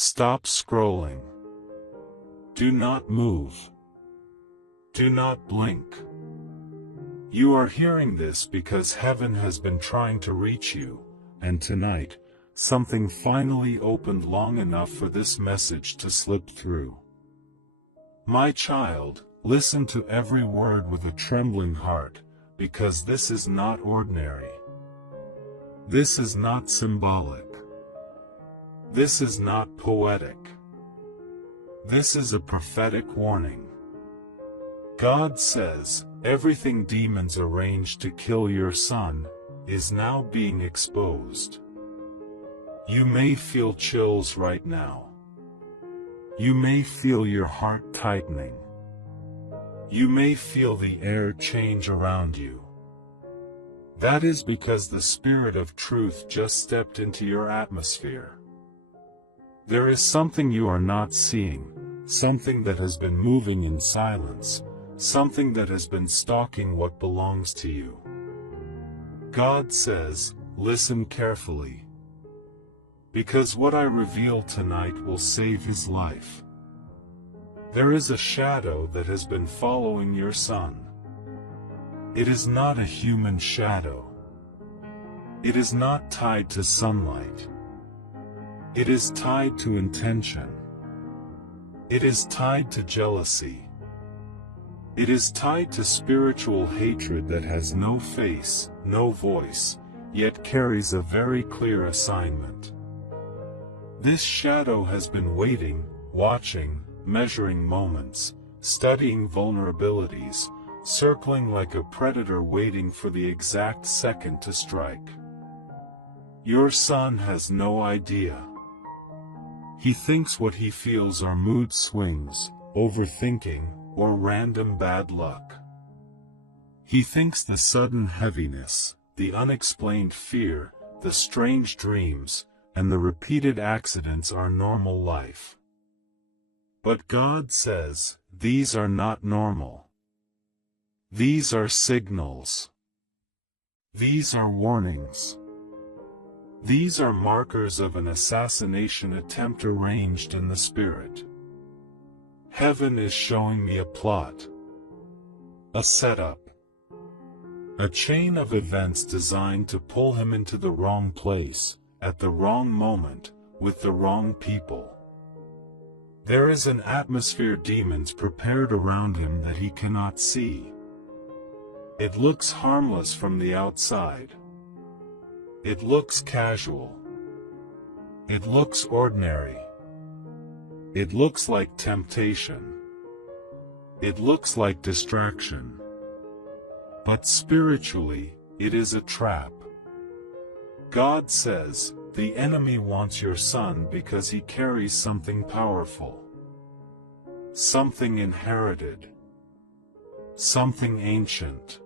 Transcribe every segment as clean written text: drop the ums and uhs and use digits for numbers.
Stop scrolling. Do not move. Do not blink. You are hearing this because heaven has been trying to reach you, and tonight, something finally opened long enough for this message to slip through. My child, listen to every word with a trembling heart, because this is not ordinary. This is not symbolic. This is not poetic. This is a prophetic warning. God says, everything demons arranged to kill your son is now being exposed. You may feel chills right now. You may feel your heart tightening. You may feel the air change around you. That is because the Spirit of truth just stepped into your atmosphere. There is something you are not seeing, something that has been moving in silence, something that has been stalking what belongs to you. God says, listen carefully. Because what I reveal tonight will save his life. There is a shadow that has been following your son. It is not a human shadow. It is not tied to sunlight. It is tied to intention. It is tied to jealousy. It is tied to spiritual hatred that has no face, no voice, yet carries a very clear assignment. This shadow has been waiting, watching, measuring moments, studying vulnerabilities, circling like a predator waiting for the exact second to strike. Your son has no idea. He thinks what he feels are mood swings, overthinking, or random bad luck. He thinks the sudden heaviness, the unexplained fear, the strange dreams, and the repeated accidents are normal life. But God says, these are not normal. These are signals. These are warnings. These are markers of an assassination attempt arranged in the spirit. Heaven is showing me a plot, a setup, a chain of events designed to pull him into the wrong place, at the wrong moment, with the wrong people. There is an atmosphere demons prepared around him that he cannot see. It looks harmless from the outside. It looks casual. It looks ordinary. It looks like temptation. It looks like distraction. But spiritually, it is a trap. God says, the enemy wants your son because he carries something powerful. Something inherited. Something ancient.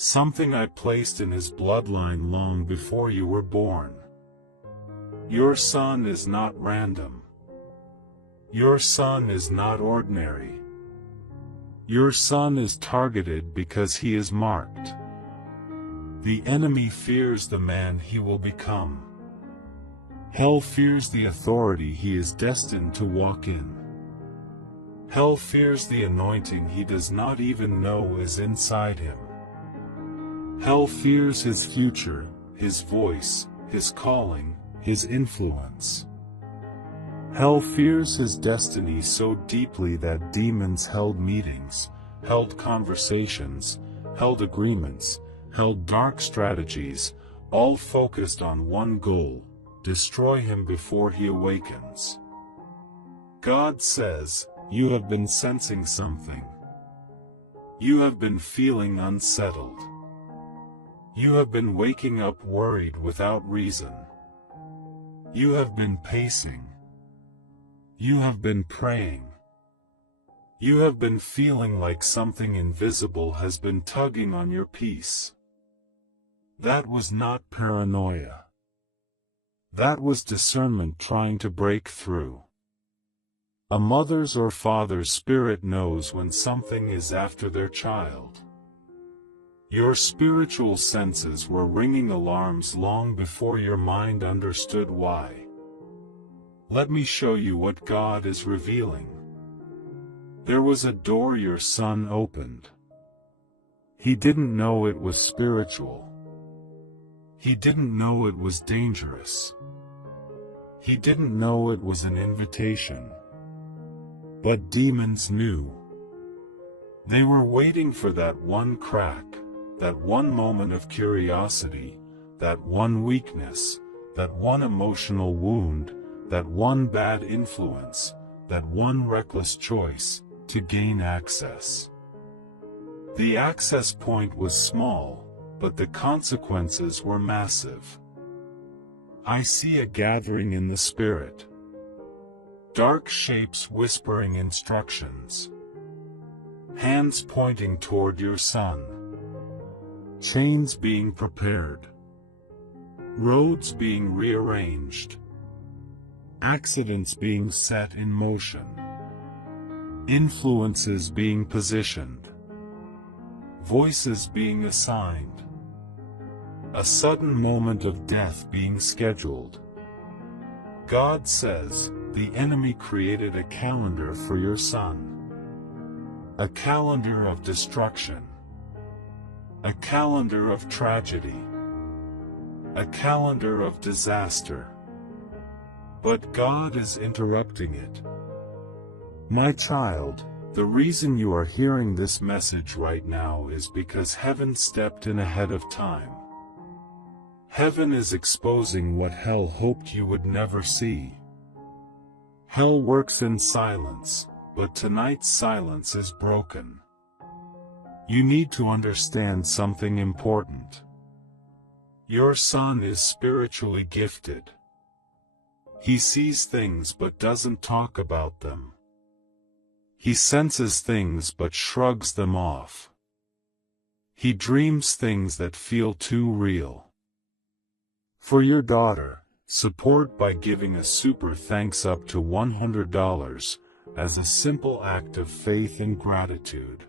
Something I placed in his bloodline long before you were born. Your son is not random. Your son is not ordinary. Your son is targeted because he is marked. The enemy fears the man he will become. Hell fears the authority he is destined to walk in. Hell fears the anointing he does not even know is inside him. Hell fears his future, his voice, his calling, his influence. Hell fears his destiny so deeply that demons held meetings, held conversations, held agreements, held dark strategies, all focused on one goal: destroy him before he awakens. God says, you have been sensing something. You have been feeling unsettled. You have been waking up worried without reason. You have been pacing. You have been praying. You have been feeling like something invisible has been tugging on your peace. That was not paranoia. That was discernment trying to break through. A mother's or father's spirit knows when something is after their child. Your spiritual senses were ringing alarms long before your mind understood why. Let me show you what God is revealing. There was a door your son opened. He didn't know it was spiritual. He didn't know it was dangerous. He didn't know it was an invitation. But demons knew. They were waiting for that one crack, that one moment of curiosity, that one weakness, that one emotional wound, that one bad influence, that one reckless choice, to gain access. The access point was small, but the consequences were massive. I see a gathering in the spirit. Dark shapes whispering instructions. Hands pointing toward your son. Chains being prepared. Roads being rearranged. Accidents being set in motion. Influences being positioned. Voices being assigned. A sudden moment of death being scheduled. God says, the enemy created a calendar for your son. A calendar of destruction. A calendar of tragedy. A calendar of disaster. But God is interrupting it. My child, the reason you are hearing this message right now is because heaven stepped in ahead of time. Heaven is exposing what hell hoped you would never see. Hell works in silence, but tonight's silence is broken. You need to understand something important. Your son is spiritually gifted. He sees things but doesn't talk about them. He senses things but shrugs them off. He dreams things that feel too real. For your daughter, support by giving a super thanks up to $100 as a simple act of faith and gratitude.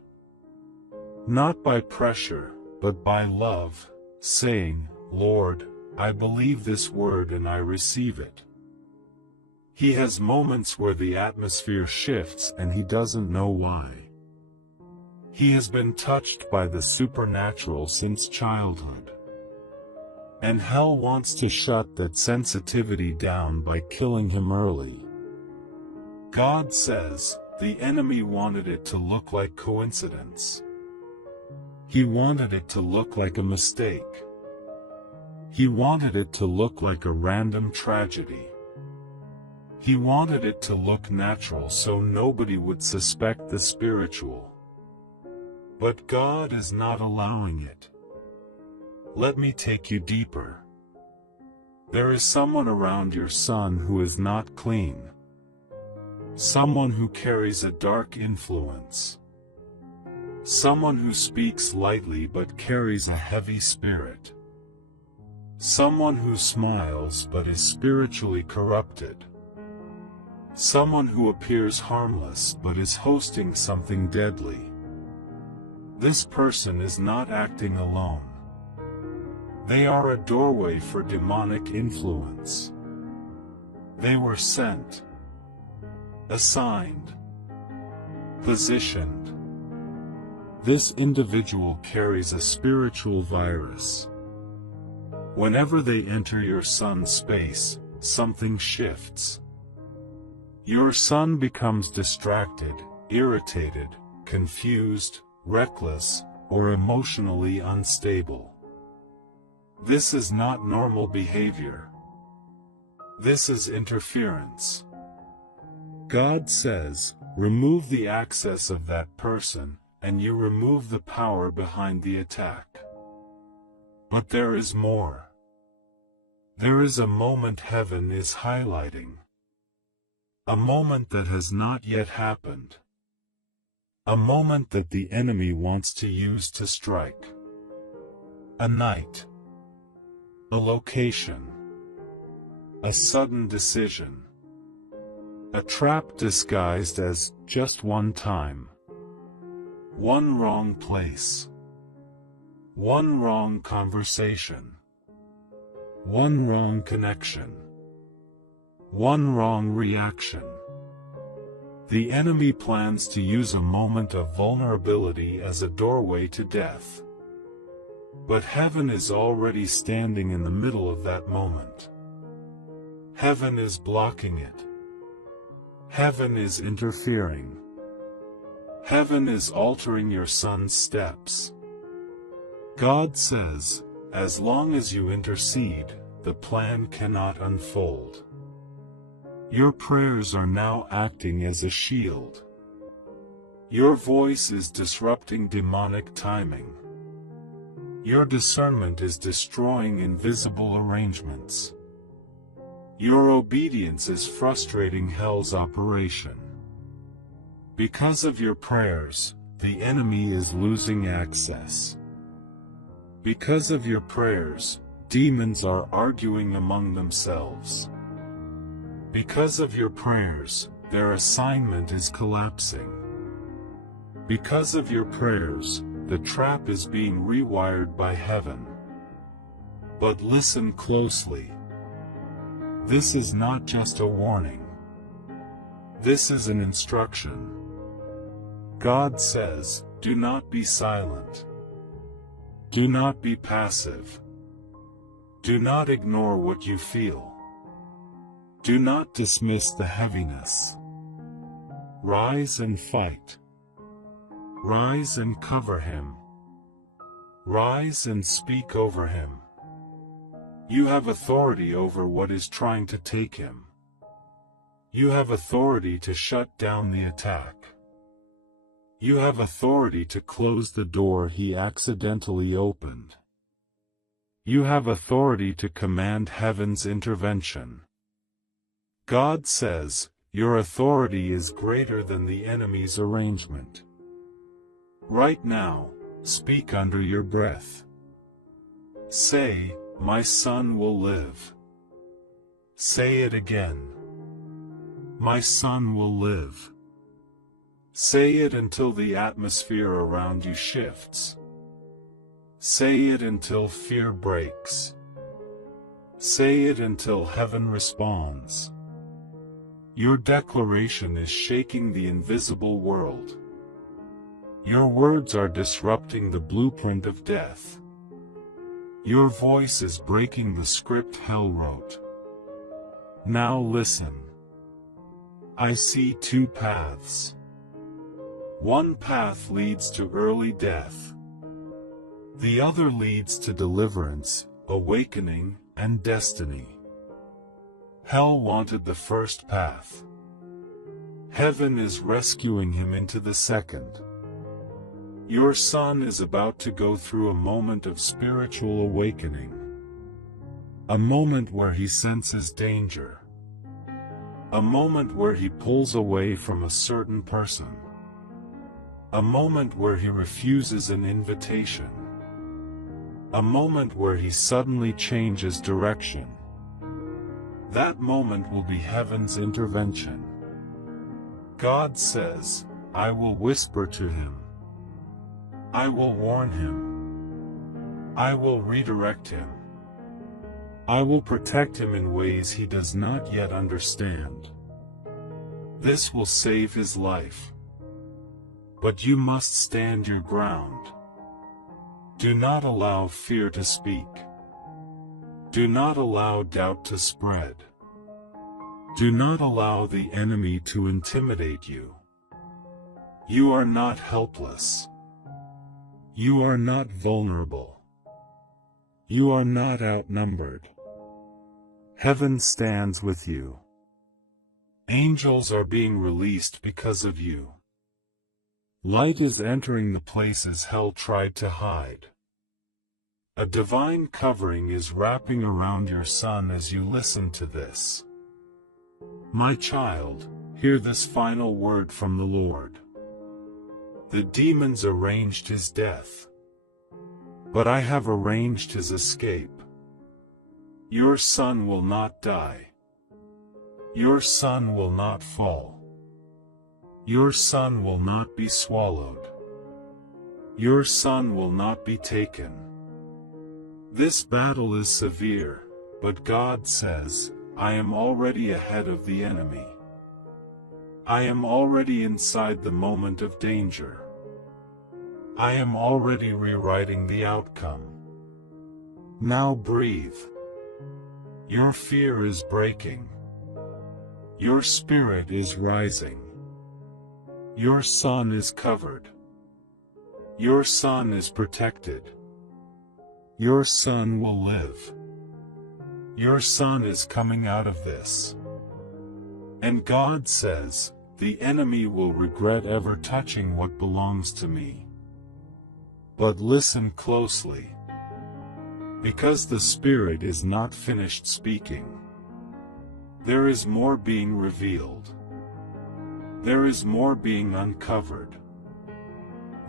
Not by pressure, but by love, saying, Lord, I believe this word and I receive it. He has moments where the atmosphere shifts and he doesn't know why. He has been touched by the supernatural since childhood. And hell wants to shut that sensitivity down by killing him early. God says, the enemy wanted it to look like coincidence. He wanted it to look like a mistake. He wanted it to look like a random tragedy. He wanted it to look natural so nobody would suspect the spiritual. But God is not allowing it. Let me take you deeper. There is someone around your son who is not clean. Someone who carries a dark influence. Someone who speaks lightly but carries a heavy spirit. Someone who smiles but is spiritually corrupted. Someone who appears harmless but is hosting something deadly. This person is not acting alone. They are a doorway for demonic influence. They were sent, assigned, positioned. This individual carries a spiritual virus. Whenever they enter your son's space, something shifts. Your son becomes distracted, irritated, confused, reckless, or emotionally unstable. This is not normal behavior. This is interference. God says, remove the access of that person, and you remove the power behind the attack. But there is more. There is a moment heaven is highlighting. A moment that has not yet happened. A moment that the enemy wants to use to strike. A night. A location. A sudden decision. A trap disguised as just one time. One wrong place. One wrong conversation. One wrong connection. one wrong reaction. The enemy plans to use a moment of vulnerability as a doorway to death. But heaven is already standing in the middle of that moment. Heaven is blocking it. Heaven is interfering. Heaven is altering your son's steps. God says, as long as you intercede, the plan cannot unfold. Your prayers are now acting as a shield. Your voice is disrupting demonic timing. Your discernment is destroying invisible arrangements. Your obedience is frustrating hell's operation. Because of your prayers, the enemy is losing access. Because of your prayers, demons are arguing among themselves. Because of your prayers, their assignment is collapsing. Because of your prayers, the trap is being rewired by heaven. But listen closely. This is not just a warning. This is an instruction. God says, do not be silent. Do not be passive. Do not ignore what you feel. Do not dismiss the heaviness. Rise and fight. Rise and cover him. Rise and speak over him. You have authority over what is trying to take him. You have authority to shut down the attack. You have authority to close the door he accidentally opened. You have authority to command heaven's intervention. God says, your authority is greater than the enemy's arrangement. Right now, speak under your breath. Say, my son will live. Say it again. My son will live. Say it until the atmosphere around you shifts. Say it until fear breaks. Say it until heaven responds. Your declaration is shaking the invisible world. Your words are disrupting the blueprint of death. Your voice is breaking the script hell wrote. Now listen. I see two paths. One path leads to early death. The other leads to deliverance, awakening, and destiny. Hell wanted the first path. Heaven is rescuing him into the second. Your son is about to go through a moment of spiritual awakening. A moment where he senses danger. A moment where he pulls away from a certain person. A moment where he refuses an invitation. A moment where he suddenly changes direction. That moment will be heaven's intervention. God says, I will whisper to him. I will warn him. I will redirect him. I will protect him in ways he does not yet understand. This will save his life. But you must stand your ground. Do not allow fear to speak. Do not allow doubt to spread. Do not allow the enemy to intimidate you. You are not helpless. You are not vulnerable. You are not outnumbered. Heaven stands with you. Angels are being released because of you. Light is entering the places hell tried to hide. A divine covering is wrapping around your son as you listen to this. My child, hear this final word from the Lord. The demons arranged his death, but I have arranged his escape. Your son will not die. Your son will not fall. Your son will not be swallowed. Your son will not be taken. This battle is severe, but God says, I am already ahead of the enemy. I am already inside the moment of danger. I am already rewriting the outcome. Now breathe. Your fear is breaking. Your spirit is rising. Your son is covered. Your son is protected. Your son will live. Your son is coming out of this. And God says, the enemy will regret ever touching what belongs to me. But listen closely. Because the Spirit is not finished speaking. There is more being revealed. There is more being uncovered.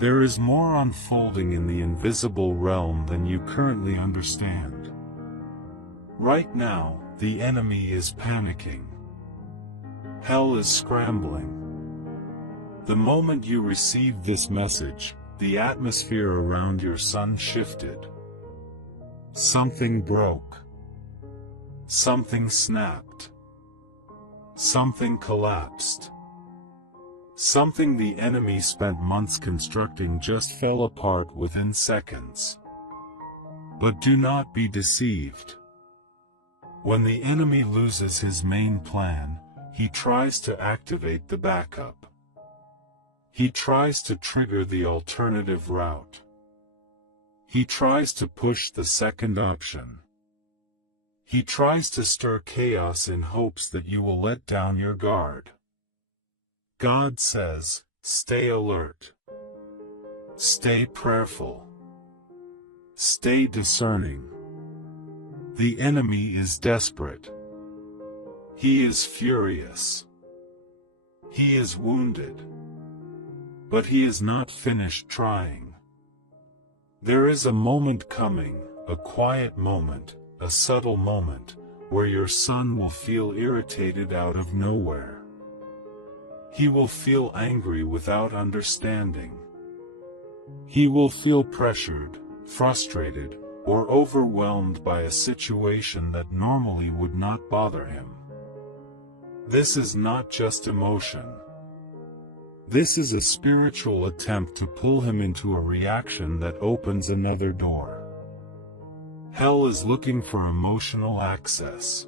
There is more unfolding in the invisible realm than you currently understand. Right now, the enemy is panicking. Hell is scrambling. The moment you received this message, the atmosphere around your son shifted. Something broke. Something snapped. Something collapsed. Something the enemy spent months constructing just fell apart within seconds. But do not be deceived. When the enemy loses his main plan, he tries to activate the backup. He tries to trigger the alternative route. He tries to push the second option. He tries to stir chaos in hopes that you will let down your guard. God says, stay alert. Stay prayerful. Stay discerning. The enemy is desperate. He is furious. He is wounded. But he is not finished trying. There is a moment coming, a quiet moment, a subtle moment, where your son will feel irritated out of nowhere. He will feel angry without understanding. He will feel pressured, frustrated, or overwhelmed by a situation that normally would not bother him. This is not just emotion. This is a spiritual attempt to pull him into a reaction that opens another door. Hell is looking for emotional access.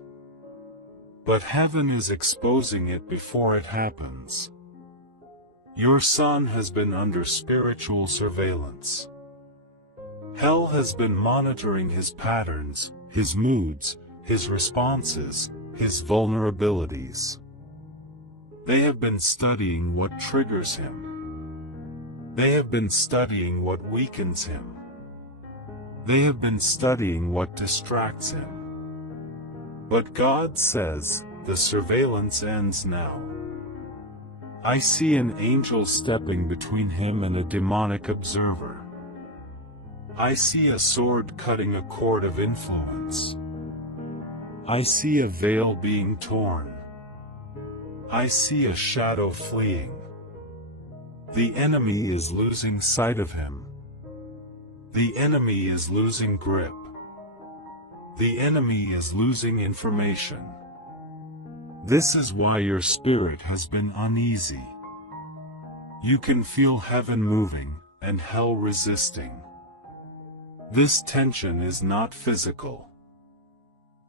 But heaven is exposing it before it happens. Your son has been under spiritual surveillance. Hell has been monitoring his patterns, his moods, his responses, his vulnerabilities. They have been studying what triggers him. They have been studying what weakens him. They have been studying what distracts him. But God says, the surveillance ends now. I see an angel stepping between him and a demonic observer. I see a sword cutting a cord of influence. I see a veil being torn. I see a shadow fleeing. The enemy is losing sight of him. The enemy is losing grip. The enemy is losing information. This is why your spirit has been uneasy. You can feel heaven moving, and hell resisting. This tension is not physical.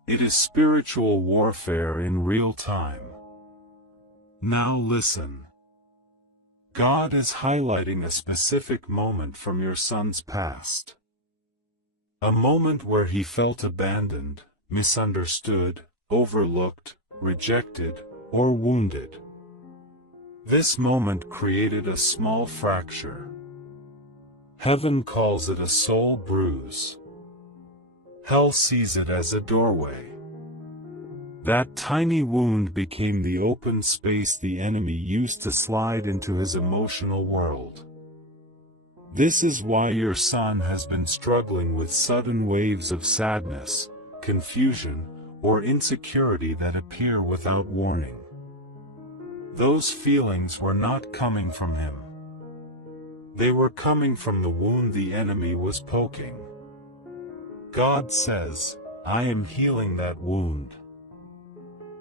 It is spiritual warfare in real time. Now listen. God is highlighting a specific moment from your son's past. A moment where he felt abandoned, misunderstood, overlooked, rejected, or wounded. This moment created a small fracture. Heaven calls it a soul bruise. Hell sees it as a doorway. That tiny wound became the open space the enemy used to slide into his emotional world. This is why your son has been struggling with sudden waves of sadness, confusion, or insecurity that appear without warning. Those feelings were not coming from him. They were coming from the wound the enemy was poking. God says, I am healing that wound.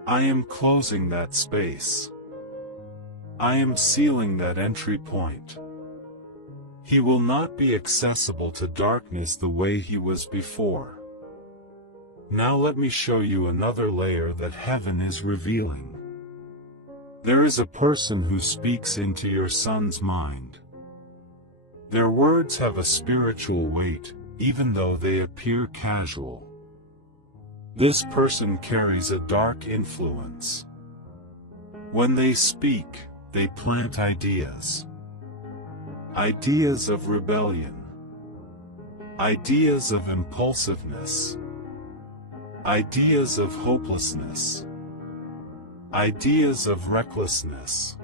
I am closing that space. I am sealing that entry point. He will not be accessible to darkness the way he was before. Now let me show you another layer that heaven is revealing. There is a person who speaks into your son's mind. Their words have a spiritual weight, even though they appear casual. This person carries a dark influence. When they speak, they plant ideas. Ideas of rebellion. Ideas of impulsiveness. Ideas of hopelessness. Ideas of recklessness.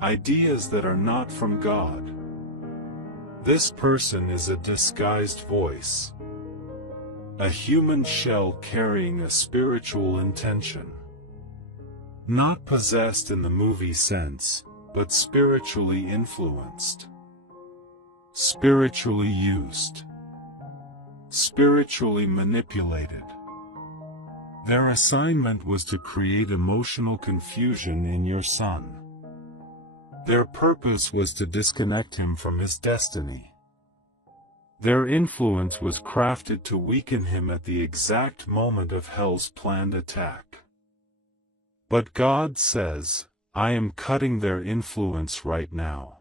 Ideas that are not from God. This person is a disguised voice. A human shell carrying a spiritual intention. Not possessed in the movie sense, but spiritually influenced. Spiritually used. Spiritually manipulated. Their assignment was to create emotional confusion in your son. Their purpose was to disconnect him from his destiny. Their influence was crafted to weaken him at the exact moment of hell's planned attack. But God says, I am cutting their influence right now.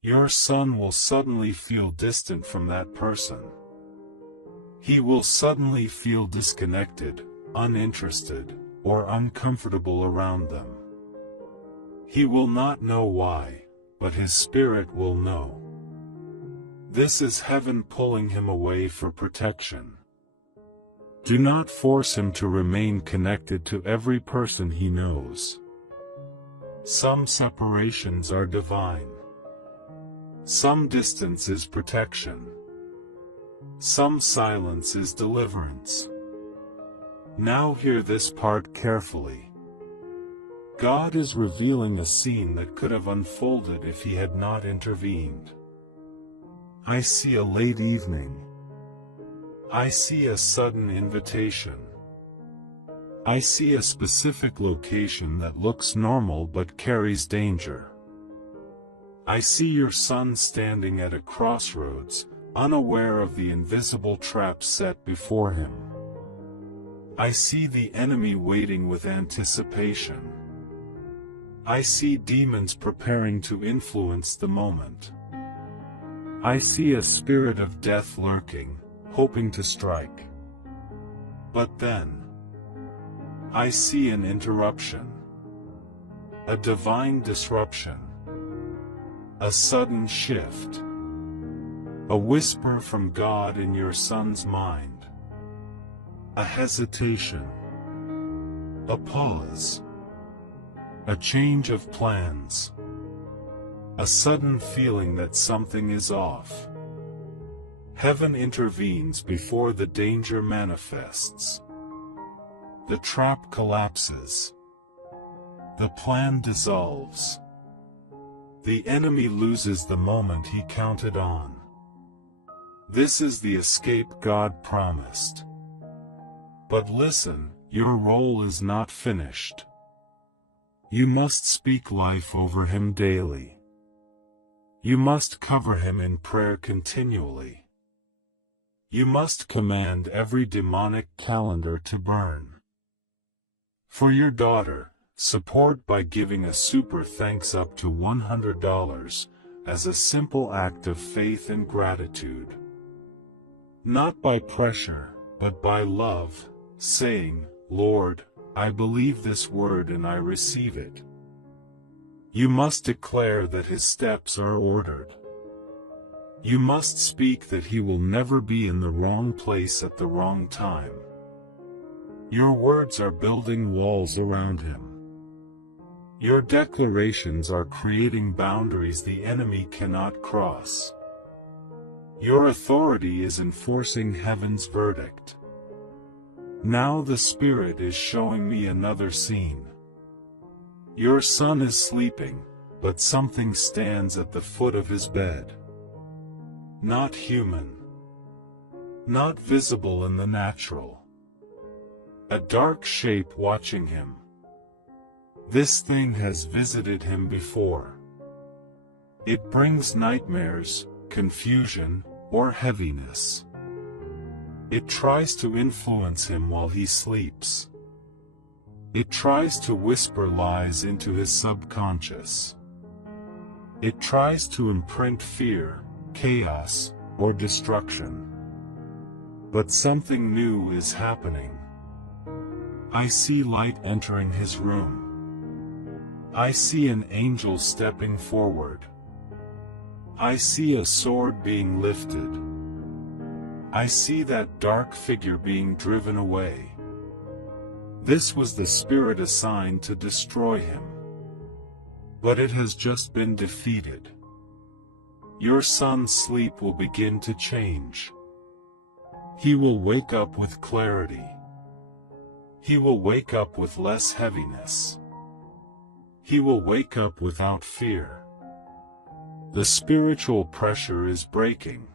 Your son will suddenly feel distant from that person. He will suddenly feel disconnected, uninterested, or uncomfortable around them. He will not know why, but his spirit will know. This is heaven pulling him away for protection. Do not force him to remain connected to every person he knows. Some separations are divine. Some distance is protection. Some silence is deliverance. Now hear this part carefully. God is revealing a scene that could have unfolded if he had not intervened. I see a late evening. I see a sudden invitation. I see a specific location that looks normal but carries danger. I see your son standing at a crossroads, unaware of the invisible trap set before him. I see the enemy waiting with anticipation. I see demons preparing to influence the moment. I see a spirit of death lurking, hoping to strike. But then, I see an interruption. A divine disruption. A sudden shift. A whisper from God in your son's mind. A hesitation. A pause. A change of plans. A sudden feeling that something is off. Heaven intervenes before the danger manifests. The trap collapses. The plan dissolves. The enemy loses the moment he counted on. This is the escape God promised. But listen, your role is not finished. You must speak life over him daily. You must cover him in prayer continually. You must command every demonic calendar to burn. For your daughter, support by giving a super thanks up to $100 as a simple act of faith and gratitude. Not by pressure, but by love, saying, Lord, I believe this word and I receive it. You must declare that his steps are ordered. You must speak that he will never be in the wrong place at the wrong time. Your words are building walls around him. Your declarations are creating boundaries the enemy cannot cross. Your authority is enforcing heaven's verdict. Now the Spirit is showing me another scene. Your son is sleeping, but something stands at the foot of his bed. Not human. Not visible in the natural. a dark shape watching him. This thing has visited him before. It brings nightmares, confusion, or heaviness. It tries to influence him while he sleeps. It tries to whisper lies into his subconscious. It tries to imprint fear, chaos, or destruction. But something new is happening. I see light entering his room. I see an angel stepping forward. I see a sword being lifted. I see that dark figure being driven away. This was the spirit assigned to destroy him. But it has just been defeated. Your son's sleep will begin to change. He will wake up with clarity. He will wake up with less heaviness. He will wake up without fear. The spiritual pressure is breaking.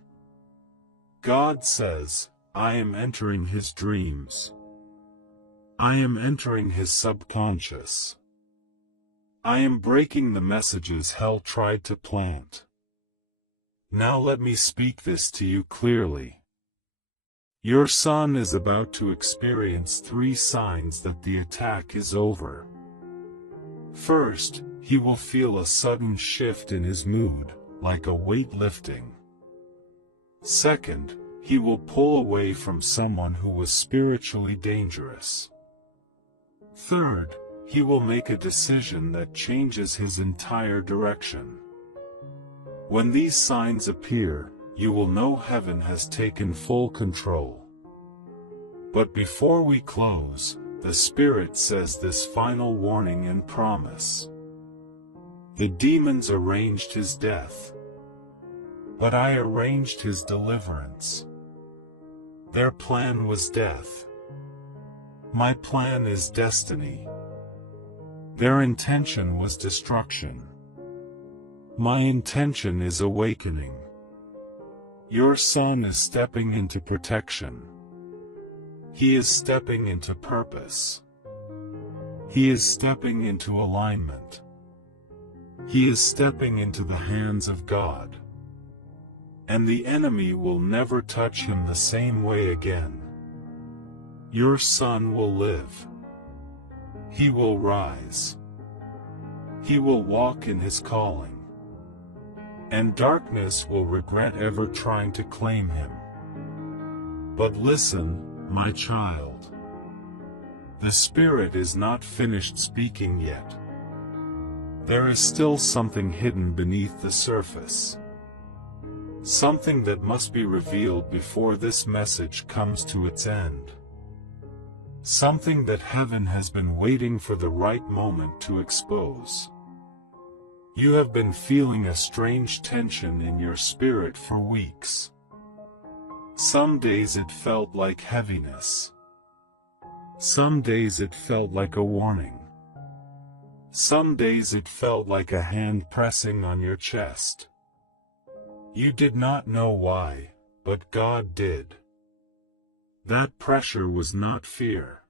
God says, I am entering his dreams. I am entering his subconscious. I am breaking the messages hell tried to plant. Now let me speak this to you clearly. Your son is about to experience 3 signs that the attack is over. First, he will feel a sudden shift in his mood, like a weight lifting. Second, he will pull away from someone who was spiritually dangerous. Third, he will make a decision that changes his entire direction. When these signs appear, you will know heaven has taken full control. But before we close, the Spirit says this final warning and promise. The demons arranged his death, but I arranged his deliverance. Their plan was death. My plan is destiny. Their intention was destruction. My intention is awakening. Your son is stepping into protection. He is stepping into purpose. He is stepping into alignment. He is stepping into the hands of God. And the enemy will never touch him the same way again. Your son will live. He will rise. He will walk in his calling. And darkness will regret ever trying to claim him. But listen, my child. The Spirit is not finished speaking yet. There is still something hidden beneath the surface. Something that must be revealed before this message comes to its end. Something that heaven has been waiting for the right moment to expose. You have been feeling a strange tension in your spirit for weeks. Some days it felt like heaviness. Some days it felt like a warning. Some days it felt like a hand pressing on your chest. You did not know why, but God did. That pressure was not fear.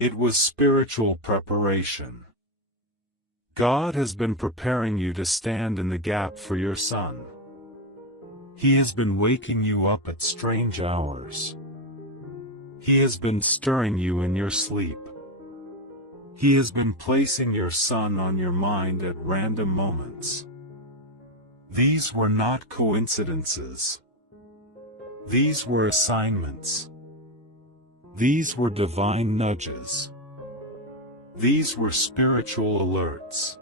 It was spiritual preparation. God has been preparing you to stand in the gap for your son. He has been waking you up at strange hours. He has been stirring you in your sleep. He has been placing your son on your mind at random moments. These were not coincidences. These were assignments. These were divine nudges. These were spiritual alerts.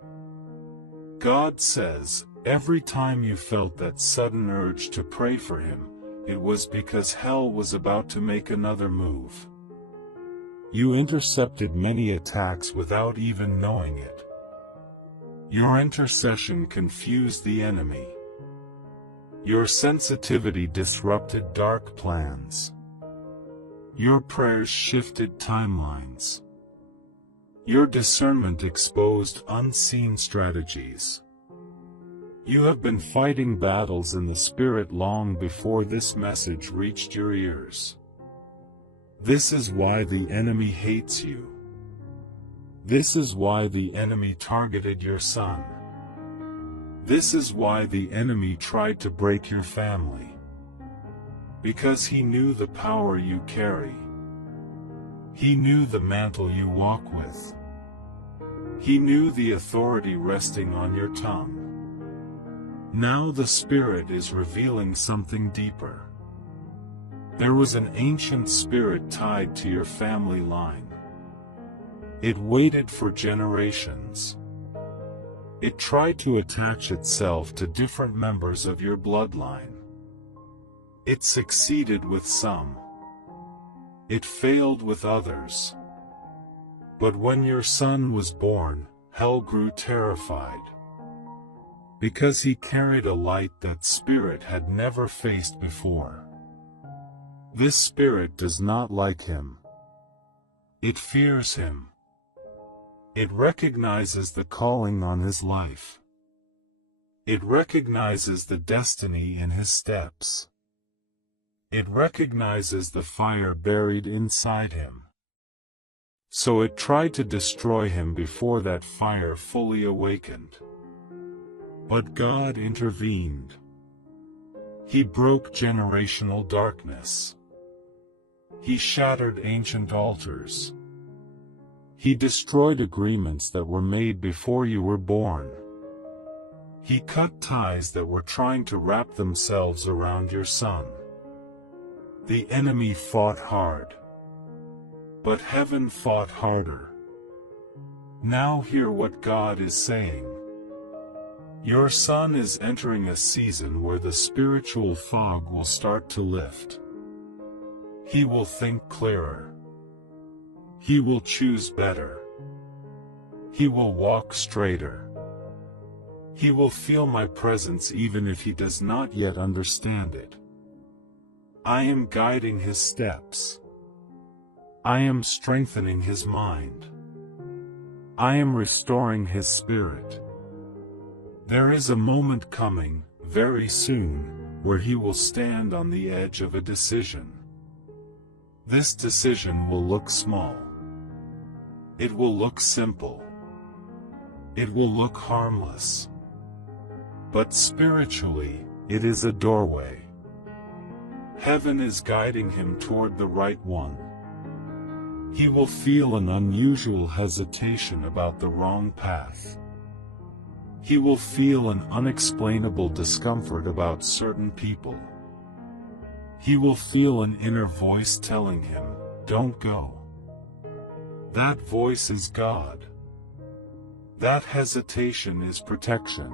God says, every time you felt that sudden urge to pray for him, it was because hell was about to make another move. You intercepted many attacks without even knowing it. Your intercession confused the enemy. Your sensitivity disrupted dark plans. Your prayers shifted timelines. Your discernment exposed unseen strategies. You have been fighting battles in the Spirit long before this message reached your ears. This is why the enemy hates you. This is why the enemy targeted your son. This is why the enemy tried to break your family. Because he knew the power you carry. He knew the mantle you walk with. He knew the authority resting on your tongue. Now the Spirit is revealing something deeper. There was an ancient spirit tied to your family line. It waited for generations. It tried to attach itself to different members of your bloodline. It succeeded with some. It failed with others. But when your son was born, hell grew terrified. Because he carried a light that spirit had never faced before. This spirit does not like him. It fears him. It recognizes the calling on his life. It recognizes the destiny in his steps. It recognizes the fire buried inside him. So it tried to destroy him before that fire fully awakened. But God intervened. He broke generational darkness. He shattered ancient altars. He destroyed agreements that were made before you were born. He cut ties that were trying to wrap themselves around your son. The enemy fought hard. But heaven fought harder. Now hear what God is saying. Your son is entering a season where the spiritual fog will start to lift. He will think clearer. He will choose better. He will walk straighter. He will feel my presence even if he does not yet understand it. I am guiding his steps. I am strengthening his mind. I am restoring his spirit. There is a moment coming, very soon, where he will stand on the edge of a decision. This decision will look small. It will look simple. It will look harmless. But spiritually, it is a doorway. Heaven is guiding him toward the right one. He will feel an unusual hesitation about the wrong path. He will feel an unexplainable discomfort about certain people. He will feel an inner voice telling him, "Don't go." That voice is God. That hesitation is protection.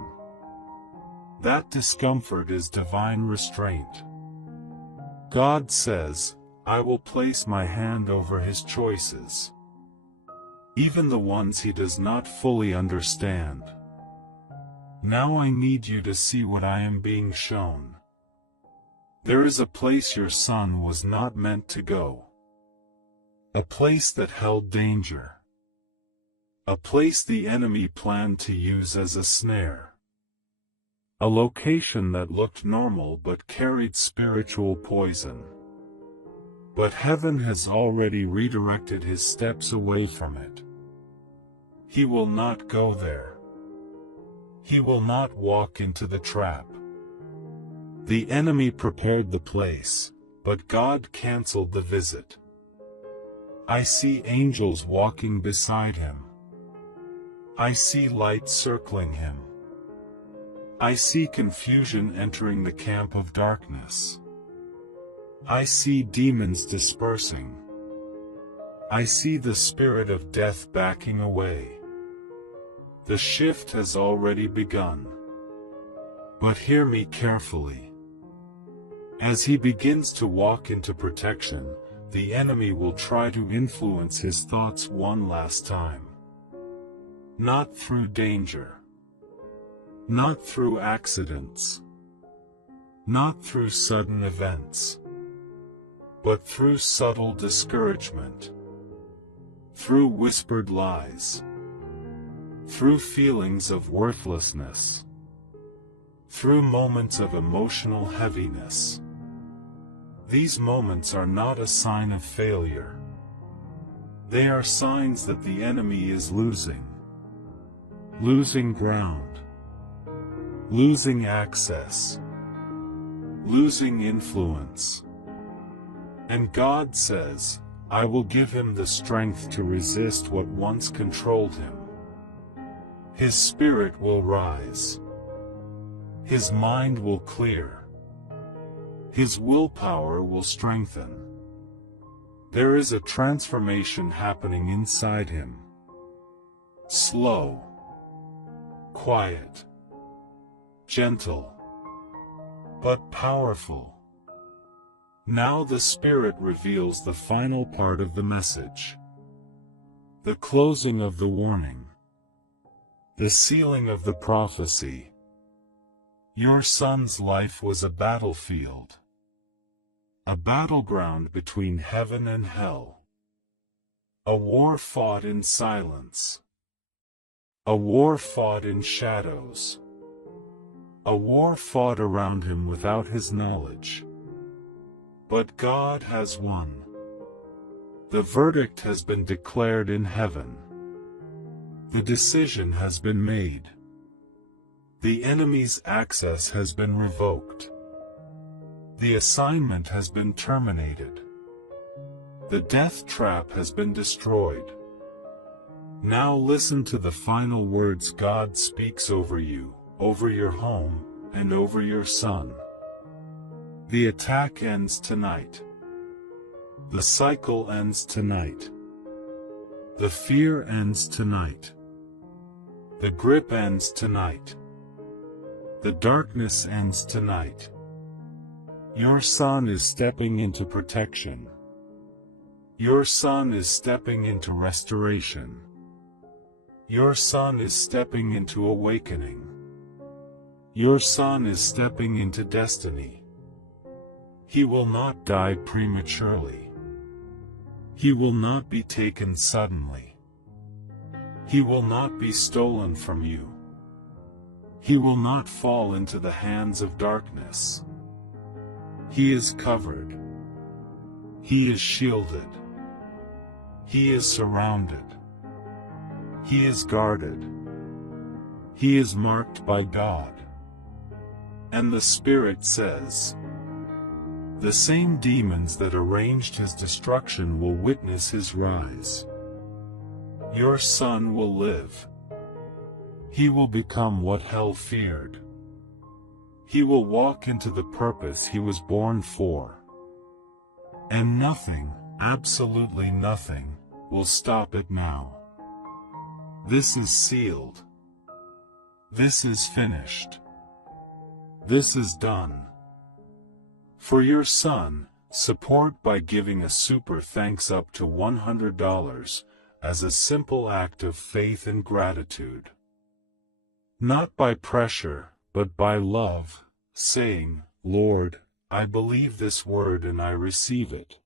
That discomfort is divine restraint. God says, I will place my hand over his choices. Even the ones he does not fully understand. Now I need you to see what I am being shown. There is a place your son was not meant to go. A place that held danger. A place the enemy planned to use as a snare. A location that looked normal but carried spiritual poison. But heaven has already redirected his steps away from it. He will not go there. He will not walk into the trap. The enemy prepared the place, but God canceled the visit. I see angels walking beside him. I see light circling him. I see confusion entering the camp of darkness. I see demons dispersing. I see the spirit of death backing away. The shift has already begun. But hear me carefully. As he begins to walk into protection, the enemy will try to influence his thoughts one last time. Not through danger. Not through accidents. Not through sudden events. But through subtle discouragement. Through whispered lies. Through feelings of worthlessness. Through moments of emotional heaviness. These moments are not a sign of failure. They are signs that the enemy is losing ground, losing access, losing influence. And God says, I will give him the strength to resist what once controlled him. His spirit will rise. His mind will clear. His willpower will strengthen. There is a transformation happening inside him. Slow, quiet, gentle, but powerful. Now the Spirit reveals the final part of the message. The closing of the warning. The sealing of the prophecy. Your son's life was a battlefield. A battleground between heaven and hell. A war fought in silence. A war fought in shadows. A war fought around him without his knowledge. But God has won. The verdict has been declared in heaven. The decision has been made. The enemy's access has been revoked. The assignment has been terminated. The death trap has been destroyed. Now listen to the final words God speaks over you, over your home, and over your son. The attack ends tonight. The cycle ends tonight. The fear ends tonight. The grip ends tonight. The darkness ends tonight. Your son is stepping into protection. Your son is stepping into restoration. Your son is stepping into awakening. Your son is stepping into destiny. He will not die prematurely. He will not be taken suddenly. He will not be stolen from you. He will not fall into the hands of darkness. He is covered. He is shielded. He is surrounded. He is guarded. He is marked by God. And the Spirit says, the same demons that arranged his destruction will witness his rise. Your son will live. He will become what hell feared. He will walk into the purpose he was born for. And nothing, absolutely nothing, will stop it now. This is sealed. This is finished. This is done. For your son, support by giving a super thanks up to $100 as a simple act of faith and gratitude. Not by pressure, but by love, saying, Lord, I believe this word and I receive it.